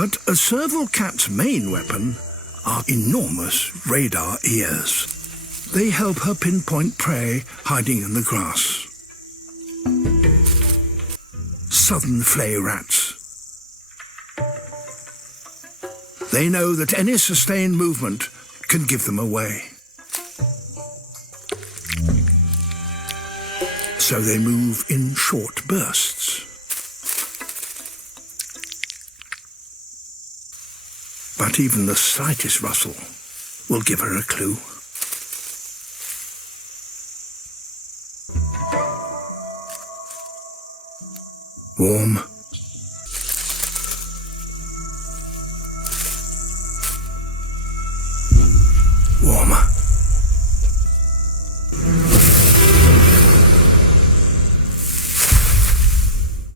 But a serval cat's main weapon are enormous radar ears. They help her pinpoint prey hiding in the grass. Southern flay rats. They know that any sustained movement can give them away. So they move in short bursts. But even the slightest rustle will give her a clue. Warm,